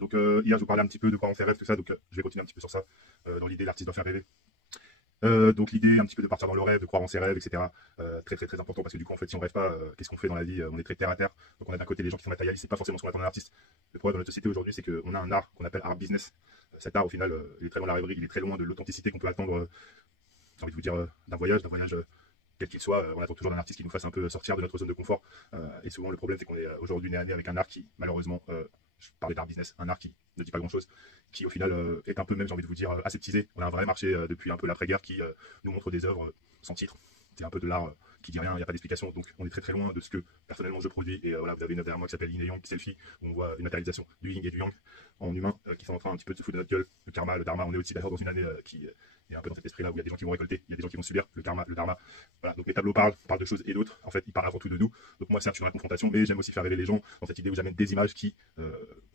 Donc hier, je vous parlais un petit peu de quoi on fait rêve, tout ça, donc je vais continuer un petit peu sur ça, dans l'idée l'artiste doit faire rêver. Donc l'idée un petit peu de partir dans le rêve, de croire en ses rêves, etc. Très très très important parce que du coup en fait si on rêve pas, qu'est-ce qu'on fait dans la vie? On est très terre à terre. Donc on a d'un côté les gens qui sont matérialistes, c'est pas forcément ce qu'on attend d'un artiste. Le problème dans notre société aujourd'hui c'est qu'on a un art qu'on appelle art business. Cet art au final il est très loin de la rêverie, il est très loin de l'authenticité qu'on peut attendre, j'ai envie de vous dire, d'un voyage quel qu'il soit. On attend toujours d'un artiste qui nous fasse un peu sortir de notre zone de confort. Et souvent le problème c'est qu'on est aujourd'hui né à né avec un art qui malheureusement, je parlais d'art business, un art qui ne dit pas grand chose, qui au final est un peu même, j'ai envie de vous dire, aseptisé. On a un vrai marché depuis un peu l'après-guerre qui nous montre des œuvres sans titre. C'est un peu de l'art qui dit rien, il n'y a pas d'explication. Donc on est très très loin de ce que personnellement je produis. Et voilà, vous avez une œuvre derrière moi qui s'appelle Yin et Yang Selfie, où on voit une matérialisation du Yin et du Yang en humain qui sont en train un petit peu de se foutre de notre gueule. Le karma, le dharma, on est aussi d'ailleurs dans une année qui est un peu dans cet esprit-là où il y a des gens qui vont récolter, il y a des gens qui vont subir le karma, le dharma. Voilà, donc les tableaux parlent de choses et d'autres. En fait, ils parlent avant tout de nous. Donc moi, c'est une vraie confrontation, mais j'aime aussi faire rêver les gens dans cette idée où j'amène des images qui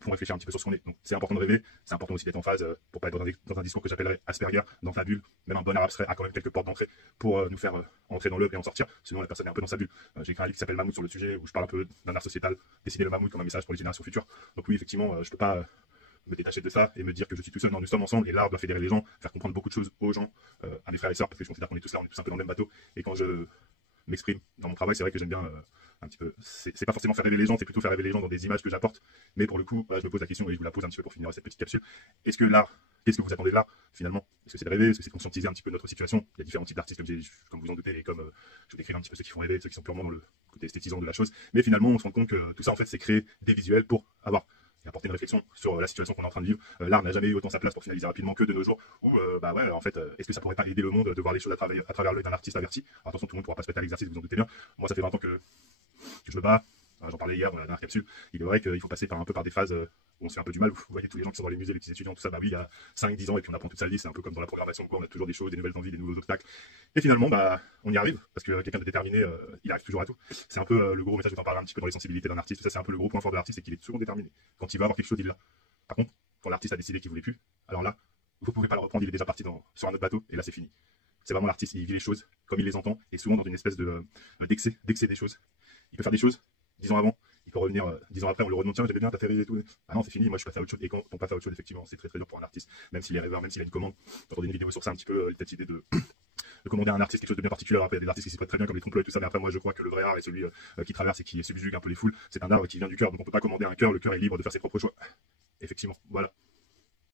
font réfléchir un petit peu sur ce qu'on est. Donc c'est important de rêver, c'est important aussi d'être en phase pour pas être dans un discours que j'appellerais Asperger, dans sa bulle. Même un bon art abstrait a quand même quelques portes d'entrée pour nous faire entrer dans l'œuvre et en sortir. Sinon la personne est un peu dans sa bulle. J'ai écrit un livre qui s'appelle Mammouth sur le sujet où je parle un peu d'un art sociétal, dessiner le mammouth comme un message pour les générations futures. Donc oui, effectivement, je peux pas me détacher de ça et me dire que je suis tout seul. Non, nous sommes ensemble et l'art doit fédérer les gens, faire comprendre beaucoup de choses aux gens, à mes frères et sœurs, parce que je considère qu'on est tous là, on est tous un peu dans le même bateau. Et quand je m'exprime dans mon travail, c'est vrai que j'aime bien un petit peu. C'est pas forcément faire rêver les gens, c'est plutôt faire rêver les gens dans des images que j'apporte. Mais pour le coup, voilà, je me pose la question et je vous la pose un petit peu pour finir cette petite capsule. Est-ce que l'art, qu'est-ce que vous attendez de l'art finalement? Est-ce que c'est de rêver? Est-ce que c'est de conscientiser un petit peu notre situation? Il y a différents types d'artistes, comme vous en doutez, et comme je vous décris un petit peu ceux qui font rêver, ceux qui sont purement dans le côté esthétisant de la chose. Mais finalement, on se rend compte que tout ça, en fait, c'est créer des visuels pour avoir et apporter une réflexion sur la situation qu'on est en train de vivre. L'art n'a jamais eu autant sa place pour finaliser rapidement que de nos jours, où bah ouais, en fait, est-ce que ça pourrait pas aider le monde de voir les choses à travers l'œil d'un artiste averti? Alors, attention, tout le monde ne pourra pas se mettre à l'exercice, vous en doutez bien. Moi, ça fait 20 ans que je me bats. J'en parlais hier dans la dernière capsule. Il est vrai qu'il faut passer un peu par des phases où on se fait un peu du mal. Vous voyez tous les gens qui sont dans les musées, les petits étudiants, tout ça, bah oui, il y a 5-10 ans et puis on apprend toute sa vie. C'est un peu comme dans la programmation, quoi. On a toujours des choses, des nouvelles envies, des nouveaux obstacles. Et finalement, bah, on y arrive parce que quelqu'un de déterminé, il arrive toujours à tout. C'est un peu le gros message, je vais t'en parler un petit peu dans les sensibilités d'un artiste. Ça, c'est un peu le gros point fort de l'artiste, c'est qu'il est toujours déterminé. Quand il veut avoir quelque chose, il l'a. Par contre, quand l'artiste a décidé qu'il voulait plus, alors là, vous pouvez pas le reprendre, il est déjà parti sur un autre bateau et là, c'est fini. C'est vraiment l'artiste, il vit les choses comme il les entend et souvent dans une espèce d'excès des choses. Il peut faire des choses 10 ans avant, il peut revenir 10 ans après, on le redemande, tiens, j'avais bien, t'as fait rire et tout. Ah non, c'est fini, moi je suis passé à autre chose. Et quand on passe à autre chose, effectivement, c'est très très dur pour un artiste, même s'il est rêveur, même s'il a une commande. J'entendais une vidéo sur ça un petit peu, cette idée de commander à un artiste quelque chose de bien particulier. Après, il y a des artistes qui s'y prêtent très bien comme les trompe-l'œil et tout ça, mais après, moi je crois que le vrai art est celui qui traverse et qui subjugue un peu les foules. C'est un art qui vient du cœur, donc on peut pas commander un cœur, le cœur est libre de faire ses propres choix. Effectivement, voilà.